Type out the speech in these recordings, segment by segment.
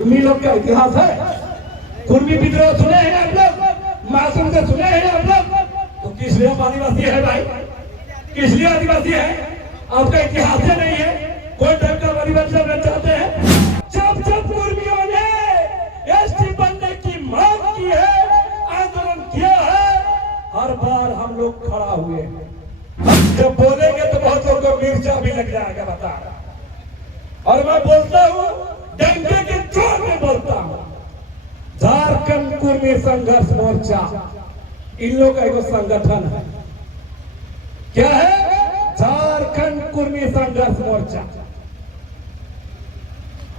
कुर्मी लोग का इतिहास है। कुर्मी विद्रोह सुने हैं आप लोग, मासूम से सुने हैं आप लोग? तो किस लिए आदिवासी है भाई? किस लिए आदिवासी है? आपका इतिहास ही नहीं है। कोई टाइप का आदिवासी बनना चाहते हैं? जब जब कुर्मियों ने एसटी बनने की मांग की है, आंदोलन किया है, हर बार हम लोग खड़ा हुए हैं। जब बोलेंगे तो बहुत लोगों को मिर्चा भी लग जाएगा, बता रहा। और मैं बोलता हूँ, डंके के जोर में बोलता हूँ, झारखंड कुर्मी संघर्ष मोर्चा इन लोग का एक संगठन है। क्या है? झारखंड कुर्मी संघर्ष मोर्चा।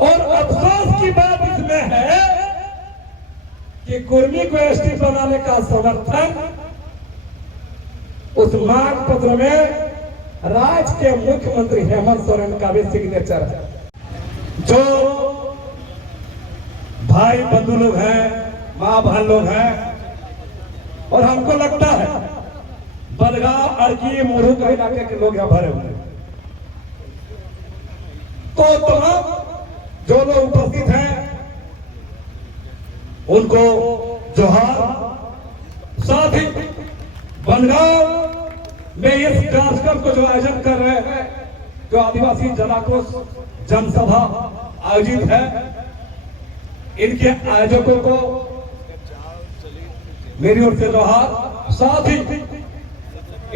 और अफसोस की बात इसमें है कि कुर्मी को एसटी बनाने का समर्थन उस मांग पत्र में राज्य के मुख्यमंत्री हेमंत सोरेन का भी सिग्नेचर है। जो भाई बंधु लोग हैं, मां बहन लोग हैं, और हमको लगता है बदगांव, अड़की, मुरहू का इलाके के लोग यहाँ भरे हुए हैं। तो तमाम जो लोग उपस्थित हैं उनको जोहार। साथ ही बनगांव में इस कार्यक्रम को जो आयोजन कर रहे हैं, जो आदिवासी जनाक्रोश जनसभा आयोजित है, इनके आयोजकों को मेरी ओर से जोहार। साथ ही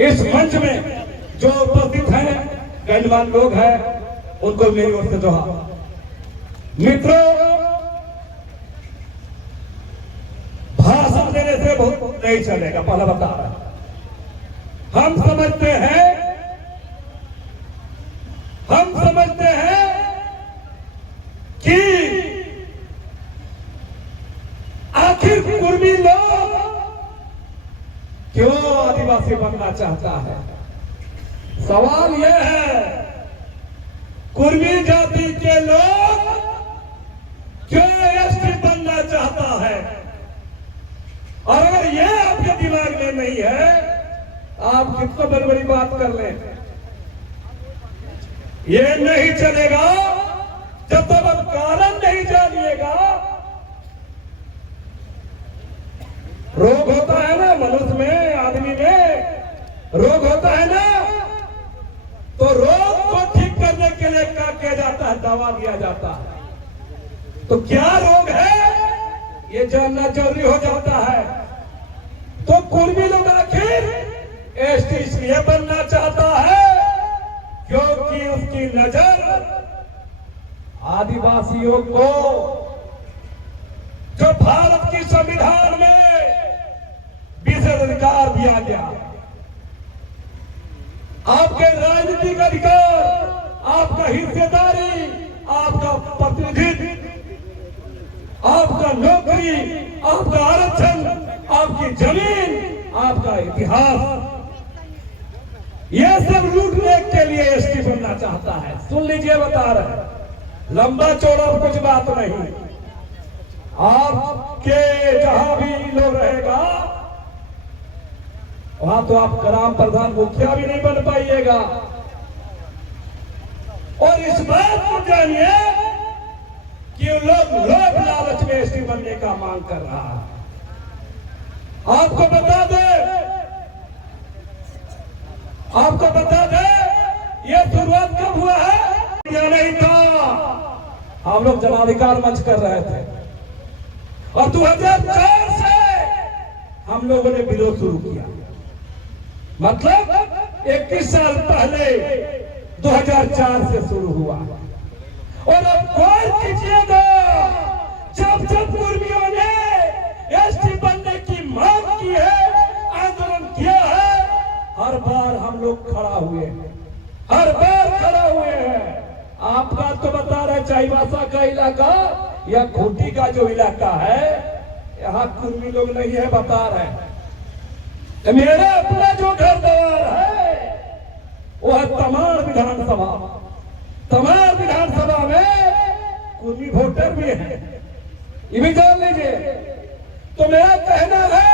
इस मंच में जो उपस्थित हैं गणमान्य लोग हैं, उनको मेरी ओर से जोहार। मित्रों, भाषण देने से बहुत नहीं चलेगा, पहला बता रहा है। हम समझते हैं कि आखिर कुर्मी लोग क्यों आदिवासी बनना चाहता है। सवाल यह है, कुर्मी जाति के लोग क्यों एसटी बनना चाहता है? और अगर यह आपके दिमाग में नहीं है, आप कितना बड़ी बड़ी बात कर लें, ये नहीं चलेगा जब तक आप कारण नहीं जानिएगा। रोग होता है ना मनुष्य में, आदमी में रोग होता है ना, तो रोग को ठीक करने के लिए क्या किया जाता है? दवा दिया जाता है। तो क्या रोग है ये जानना जरूरी हो जाता है। तो कुर्मी लोग आखिर एसटी इसलिए बनना चाहता है क्योंकि उसकी नजर आदिवासियों को, जो भारत की संविधान में विशेष अधिकार दिया गया, आपके राजनीतिक अधिकार, आपका हिस्सेदारी, आपका प्रतिनिधित्व, आपका नौकरी, आपका आरक्षण, आपकी जमीन, आपका इतिहास, यह सब लूटने के लिए एसटी बनना चाहता है। सुन लीजिए, बता रहे हैं, लंबा चौड़ा कुछ बात नहीं। आपके जहां भी लोग रहेगा वहां तो आप ग्राम प्रधान, मुखिया भी नहीं बन पाइएगा। और इस बात को जानिए कि लोग लालच में एसटी बनने का मांग कर रहा है। आपको बता दे, ये शुरुआत कब हुआ है? या नहीं था, हम लोग जनाधिकार मंच कर रहे थे और 2004 से हम लोगों ने विरोध शुरू किया। मतलब 21 साल पहले 2004 से शुरू हुआ। और अब गौर कीजिएगा, जब जब कुर्मियों ने एसटी बनने की मांग की है, आंदोलन किया है, हर बार हम लोग खड़ा हुए हैं, हर बार खड़ा हुए हैं। आपका तो बता रहे चाईबासा का इलाका या खूंटी का जो इलाका है, यहाँ कुर्मी लोग नहीं है, बता रहे हैं। मेरा अपना जो घर द्वार है वो है तमाड़ विधानसभा। तमाड़ विधानसभा में कुर्मी वोटर भी है, ये भी जान लीजिए। तो मेरा कहना है,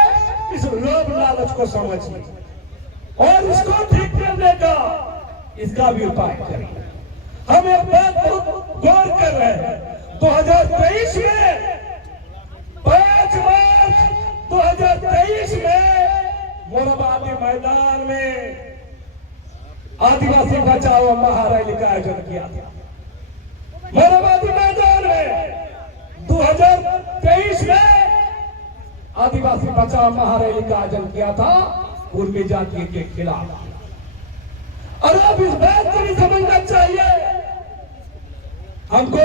इस लोभ लालच को समझिए और इसको ठीक करने का इसका भी उपाय करिए। हम एक बात बहुत गौर कर रहे हैं, 2023 में 5 मार्च 2023 में मोरबादी मैदान में आदिवासी बचाओ महारैली का आयोजन किया था। मोरबादी मैदान में 2023 में आदिवासी बचाओ महारैली का आयोजन किया था कुर्मी जाति के खिलाफ। और अब इस बात को भी समझना चाहिए, हमको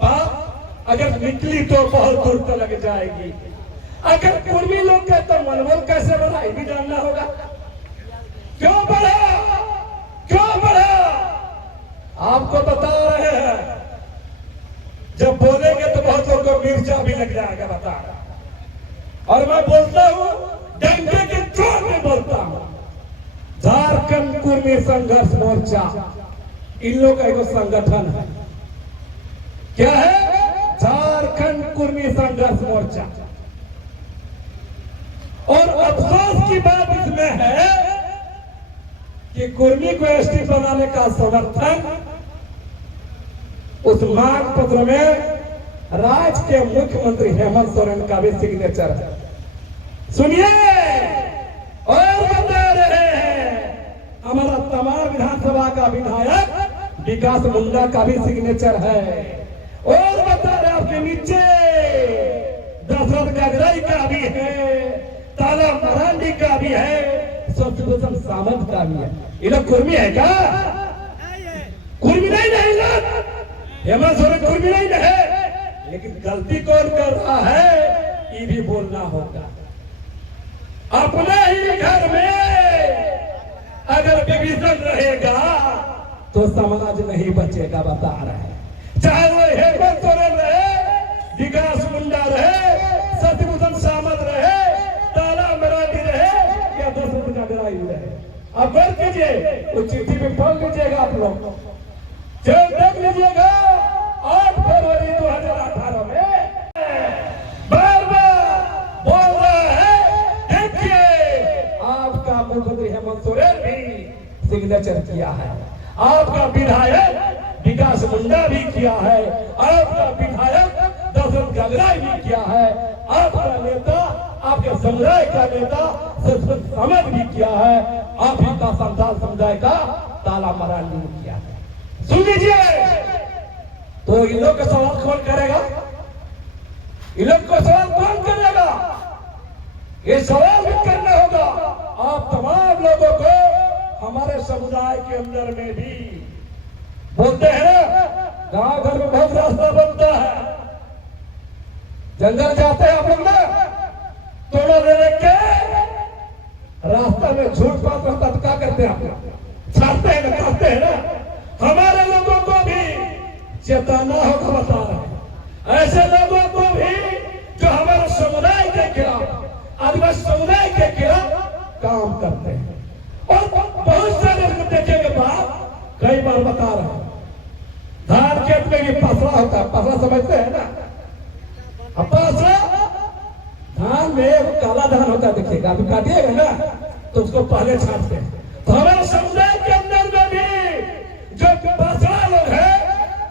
बात अगर निकली तो बहुत दूर तक लग जाएगी। अगर कुर्मी लोग के तो मनोबल कैसे बढ़ा ये भी जानना होगा। क्यों बढ़ा, क्यों बढ़ा, आपको बता रहे हैं। जब बोलेंगे तो बहुत लोगों को मिर्चा भी लग जाएगा, बता रहा। और मैं बोलता हूं डंके के जोर में बोलता हूं, झारखंड कुर्मी संघर्ष मोर्चा इन लोग का एक संगठन है। क्या है? झारखंड कुर्मी संघर्ष मोर्चा। और अफसोस की बात इसमें है कि कुर्मी को एसटी बनाने का समर्थन उस मांग पत्र में राज्य के मुख्यमंत्री हेमंत सोरेन का भी सिग्नेचर है। सुनिए और बता रहे हैं, हमारा तमाम विधानसभा का विधायक विकास मुंडा का भी सिग्नेचर है। और बता रहे आपके नीचे दशरथ गगराई का भी है, ताला मरांडी का भी है, सत्यभूषण सामंत का भी है। ये लोग कुर्मी है क्या? कुर्मी नहीं है, हेमंत सोरेन कुर्मी नहीं है। लेकिन गलती कौन कर रहा है ये भी बोलना होगा। अपने ही घर में अगर विभाजन रहेगा तो समाज नहीं बचेगा, बता रहे हैं। चाहे वो हेमंत सोरेन रहे, विकास मुंडा रहे, सत्यभूषण सामंत रहे, ताला मरांडी रहे या दशरथ गगराई रहे। अब बढ़ कीजिए, वो चिट्ठी में पढ़ लीजिएगा आप लोग, जब देख लीजिएगा 8 फरवरी 2018 में बार बार बोल रहा है। देखिए आपका मुख्यमंत्री हेमंत सोरेन भी सिग्नेचर किया है, आपका विधायक विकास मुंडा भी किया है, आपका विधायक दशरथ गगराई भी किया है, आपका नेता, आपके समुदाय का नेता सत्यभूषण सामंत भी किया है, आप ही का संताल समुदाय का ताला मरांडी ने किया है। सुन लीजिए, तो इन लोग का सवाल कौन करेगा? इन लोग को सवाल कौन करेगा? ये सवाल भी करना होगा आप तमाम लोगों को। हमारे समुदाय के अंदर में भी बोलते हैं गांव घर में बहुत रास्ता बनता है, जंगल जाते हैं आप लोग ना, तोड़ा लेने के रास्ता में झूठ बात रहता तो क्या करते हैं आप लोग? छाड़ते हैं ना, काटते हैं ना। हमारे लोगों को भी चेताना होगा, बता रहे हैं। ऐसे लोगों को भी जो हमारे समुदाय के खिलाफ, आदिवासी समुदाय के खिलाफ काम करते हैं। और बहुत सारे देखने के बाद कई बार बता रहे हैं, धान खेत में ये पसरा होता है, पसरा समझते हैं ना? अब पसरा धान में वो काला धान होता है, देखिएगा अभी काटिएगा ना तो उसको पहले छांटते हैं। तो हमारे समुदाय के अंदर में भी जो पसरा लोग हैं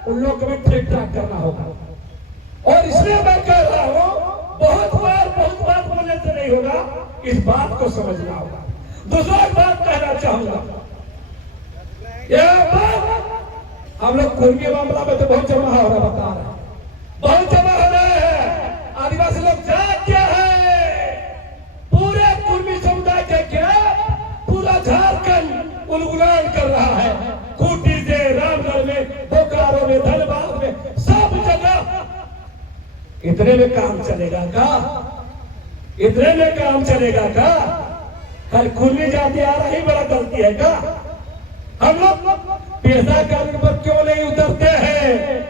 उन लोग को भी ठीक ठाक करना होगा। और इसलिए मैं कह रहा हूं बहुत बार बोलने से नहीं होगा, इस बात को समझना होगा। दूसरा बात कहना चाहूंगा, यह बात हम लोग कुर्मी मामला में तो बहुत जमा हो रहा, बता रहे हैं, बहुत जमा हो रहा है। आदिवासी लोग जात क्या है, पूरे कुर्मी समुदाय के खिलाफ पूरा झारखंड उलगुलान कर रहा है। खूंटी से रामगढ़ में, बोकारो में, धनबाद में, सब जगह। इतने में काम चलेगा का? इतने में काम चलेगा का? कल कुर्मी जाति आ रही बड़ा गलती है का? हम लोग पेशा कानून पर क्यों नहीं उतरते हैं?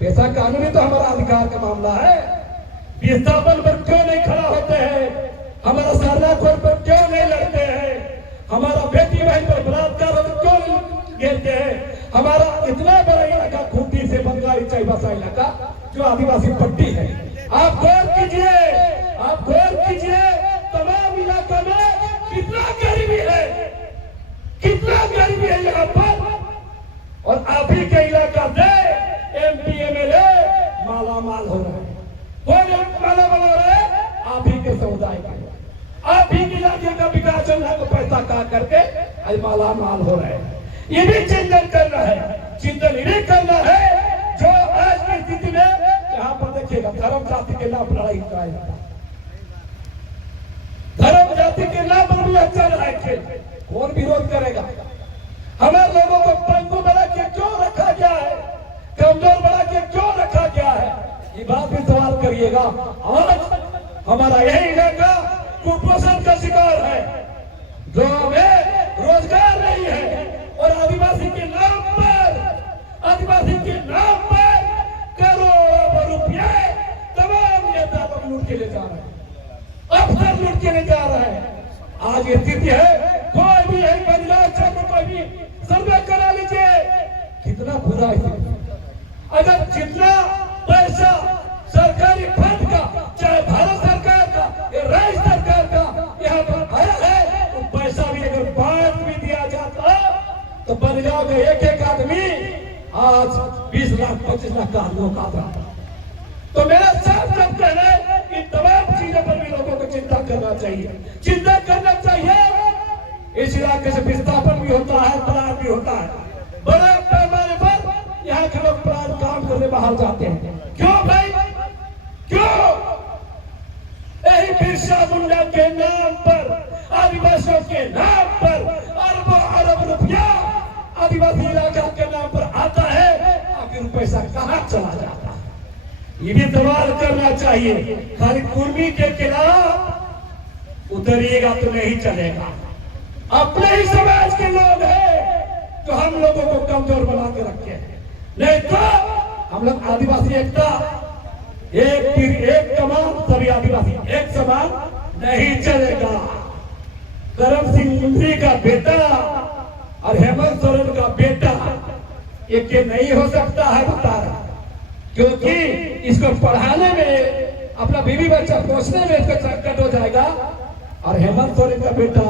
पेशा कानून ही तो हमारा अधिकार का मामला है। विस्थापन पर क्यों नहीं खड़ा होते हैं? हमारा सारना खोर पर क्यों नहीं लड़ते हैं? हमारा बेटी बहन पर बलात्कार हो तो क्यों नहीं घेरते हैं? हमारा इतना बड़ा इलाका खूंटी से बंगाली चाईबासा इलाका जो आदिवासी पट्टी है, आप गौर कीजिए, आप गौर कीजिए, तमाम इलाका में कितना गरीबी है, कितना गरीबी है यहाँ पर। और आप ही के इलाका से MP MLA मालामाल हो रहे हैं। कौन मालामाल हो रहे हैं? आप ही के समुदाय के, आप ही के इलाके का विकास योजना को पैसा का करके आज मालामाल हो रहे हैं। ये भी चिंतन करना है, चिंतन ये करना है जो आज की स्थिति में यहाँ पर देखिएगा धर्म जाति के नाम पर लड़ाई कराया जाता है, धर्म जाति के नाम पर भी अच्छा रहा है खेल। कौन विरोध करेगा? हमारे लोगों को पंगु बना के क्यों रखा गया है, कमजोर बना के क्यों रखा गया है, ये बात भी सवाल करिएगा। आज हमारा यही इलाका कुपोषण का शिकार है, गांव में रोजगार नहीं है और आदिवासी के नाम पर, आदिवासी के नाम पर करोड़ों रुपये तमाम नेता लोग लूट के ले जा रहे हैं, अफसर लूट के ले जा रहे हैं। आज ये स्थिति है, कोई भी यही बदलाव चाहे कोई भी सर्वे करा लीजिए, कितना बुरा स्थिति। अगर जितना पैसा सरकारी फंड का, चाहे भारत सरकार का या राज्य सरकार का यहाँ पर आया है, तो पैसा भी अगर बांट भी दिया जाता तो बदलाव में एक आदमी आज 20 लाख 25 लाख का आदमी का था। तो मेरा साफ साफ कहना है कि तमाम चीजों पर भी लोगों को चिंता करना चाहिए, चिंता करना चाहिए। इस इलाके से विस्थापन भी होता है, पलायन भी होता है, बड़े पैमाने पर यहाँ के लोग पलायन काम करने बाहर जाते हैं। क्यों भाई, क्यों? यही बिरसा मुंडा के नाम पर, आदिवासियों के नाम पर अरबों अरब रुपया आदिवासी इलाका के नाम पर आता है, आखिर पैसा कहाँ चला जाता है, ये भी सवाल करना चाहिए। खाली कुर्मी के खिलाफ उतरिएगा तो नहीं चलेगा। अपने ही समाज के लोग हैं तो हम लोगों को कमजोर बना के रखे हैं, नहीं तो हम लोग आदिवासी एकता, एक कमान सभी आदिवासी एक समान नहीं चलेगा। करम सिंह मुंडरी का बेटा और हेमंत सोरेन का बेटा एक नहीं हो सकता है, बता रहा, क्योंकि इसको पढ़ाने में, अपना बीवी बच्चा पोसने में इसको संकट हो जाएगा। और हेमंत सोरेन का बेटा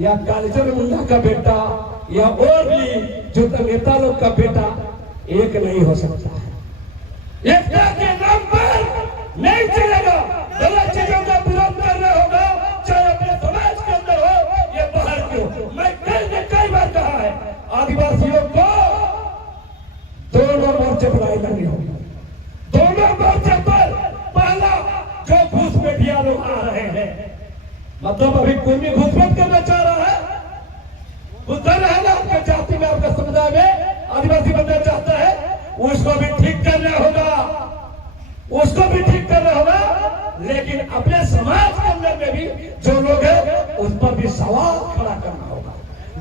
या कालीचरण मुंडा का बेटा या और भी जो नेता लोग का बेटा एक नहीं हो सकता है। एकता के नाम पर नहीं चलेगा, गलत चीजों का विरोध करना होगा, चाहे अपने समाज के अंदर हो या बाहर के हो। मैं कई बार कहा है, आदिवासियों को दोनों मोर्चे पर लड़ाई लड़नी होगी। दोनों मोर्चे पर पहला जो घूसपैठिया लोग आ रहे हैं, मतलब अभी कुर्मी घूसपैठ करना चाह रहा है, उधर है ना आपके जाति में, आपके समुदाय में आदिवासी बनना चाहता है, उसको भी ठीक करना होगा, उसको भी ठीक करना होगा। लेकिन अपने समाज के अंदर में भी जो लोग हैं उस पर भी सवाल खड़ा करना होगा।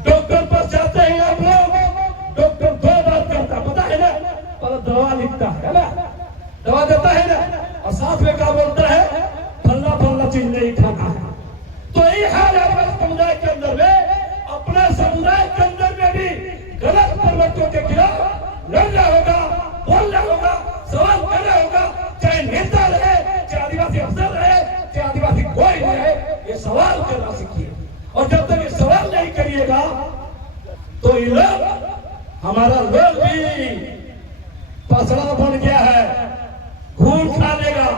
डॉक्टर पर जाते हैं आप लोग, डॉक्टर दो बात करता है, पता है ना, पर दवा लिखता है ना, दवा देता है ना, और साथ में क्या बोलता है, फल्ला फल्ला चीज नहीं खाना है। तो ये हाल है समुदाय के अंदर में, अपने समुदाय के अंदर में भी गलत प्रवृत्तियों के खिलाफ लड़ना होगा, बोलना होगा, सवाल करना होगा, चाहे नेता रहे, चाहे आदिवासी अफसर रहे, चाहे आदिवासी कोई रहे, ये सवाल करना सीखिए। और जब तक ये सवाल नहीं करिएगा तो ये लोग, हमारा लोग भी पसड़ा बन गया है, घून खा लेगा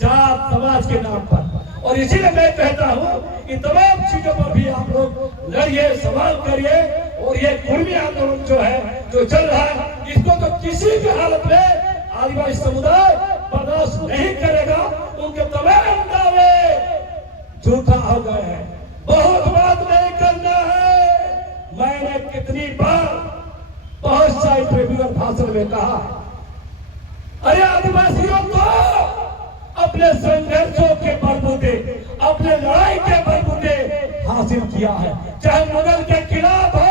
जात समाज के नाम पर। और इसीलिए मैं कहता हूं कि तमाम चीजों पर भी आप लोग लड़िए, सवाल करिए। और ये कुर्मी आंदोलन जो है, जो चल रहा है, इसको तो किसी भी हालत में आदिवासी समुदाय बर्दाश्त नहीं करेगा। उनके तमाम दावे झूठा हो गए हैं, बहुत बात नहीं करना है। मैंने कितनी बार बहुत सारे प्रेमी और भाषण में कहा, अरे आदिवासियों को अपने संघर्षों के बलबूते, अपने लड़ाई के बलबूते हासिल किया है, चाहे मुगल के खिलाफ हो,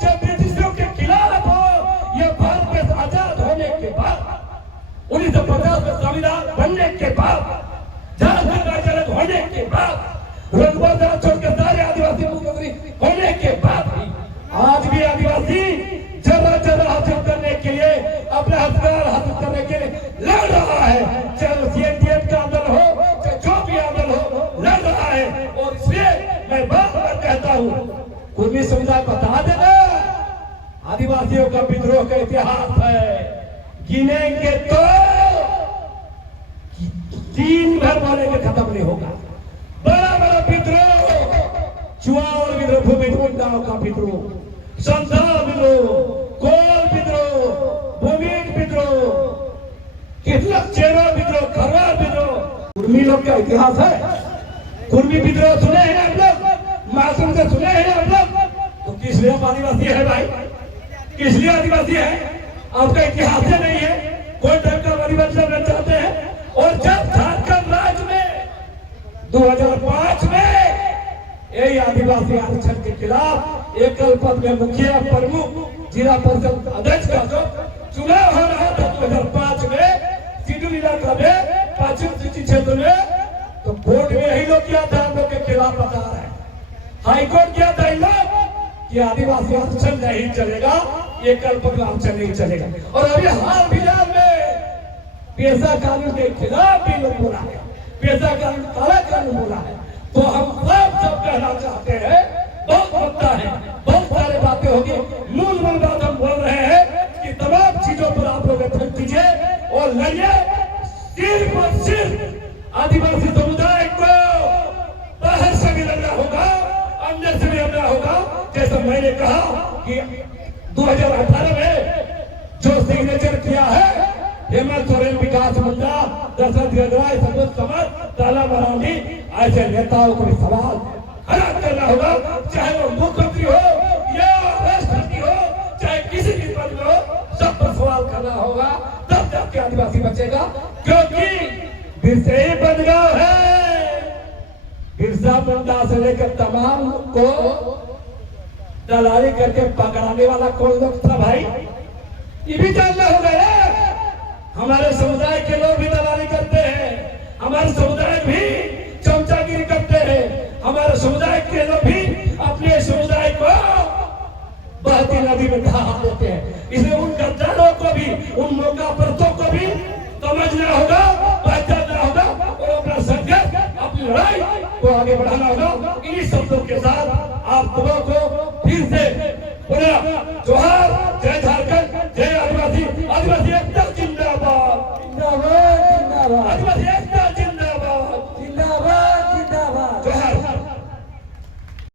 चाहे ब्रिटिशों के खिलाफ हो, या भारत के आजाद होने के बाद, 1950 में संविधान बनने के बाद, झारखंड राज्य अलग होने के बाद, रंगबंद राज्यों के सारे आदिवासी मुख्यमंत्री होने के बाद भी आज भी आदिवासी जरा जरा हासिल करने के लिए, अपने अधिकार हासिल करने के लिए लड़ रहा है, चाहे सीएनडीएम का आंदोलन हो, चाहे जो भी आंदोलन हो, लड़ रहा है। और इसलिए मैं बार बार कहता हूँ, कुर्मी समुदाय बता देना, आदिवासियों का विद्रोह का इतिहास है, गिनेंगे तो दिन भर बोले के खत्म नहीं होगा। बड़ा बड़ा विद्रोह, चुआड़ विद्रोह, भूमि गांव का विद्रोह, संथाल विद्रोह, कोल विद्रोह, भूमि विद्रोह, कितना चेरा विद्रोह, खरवार विद्रोह, कुर्मी लोग का इतिहास है। कुर्मी विद्रोह सुने हैं आप लोग, मासूम से सुने हैं आप लोग। तो किस लिए आदिवासी है भाई, किस लिए आदिवासी है? आपका इतिहास ही नहीं है, कोई टाइप का आदिवासी बनना चाहते हैं। और जब झारखंड राज्य में 2005 में यही आदिवासी आरक्षण के खिलाफ एकल पद में मुखिया, प्रमुख, जिला परिषद अध्यक्ष का जो चुनाव हो रहा था 2005 में शिड्यूल इलाका में पश्चिम सूची क्षेत्र में, तो कोर्ट में यही लोग किया था, हम लोग के खिलाफ बता रहे हैं। हाई कोर्ट किया था इन लोग कि आदिवासी आरक्षण नहीं चलेगा, एकल पद आरक्षण नहीं चलेगा। और अभी हाल फिलहाल में पेशा कानून के खिलाफ भी लोग बोला है, पेशा कानून काला कानून बोला है। तो हम सब कहना चाहते हैं, बहुत मुद्दा है, बहुत सारे बातें होगी, मूल बात हम बोल रहे हैं कि तमाम चीजों पर आप लोग एफर्ट कीजिए और लड़िए। सिर्फ और सिर्फ आदिवासी समुदाय को बाहर से भी लड़ना होगा, अंदर से भी लड़ना होगा। जैसा मैंने कहा कि 2018 में जो सिग्नेचर किया है हेमंत सोरेन, विकास मुंडा, दशरथ गगराय, संतोष कमर, ताला मरांडी, ऐसे नेताओं को भी सवाल खड़ा करना होगा। चाहे वो मुख्यमंत्री हो या राष्ट्रपति हो, चाहे किसी भी पद में हो, सब पर सवाल करना होगा। तब जाके आदिवासी बचेगा, क्योंकि बिरसे ही बदलाव है। बिरसा मुंडा से लेकर तमाम को दलाली करके पकड़ाने वाला कौन लोग था भाई, ये भी जानना होगा। हमारे समुदाय के लोग भी दलाली करते हैं, हमारे समुदाय भी चमचागिरी करते हैं, हमारे समुदाय के लोग भी अपने समुदाय को बहती नदी में ढहा देते हैं। इसलिए उन गद्दारों को भी, उन मौका परस्तों को भी समझना होगा, पहचानना होगा और अपना संघर्ष, अपनी लड़ाई को आगे बढ़ाना होगा। इन्हीं शब्दों के साथ आप लोगों को फिर से पुनः जोहार।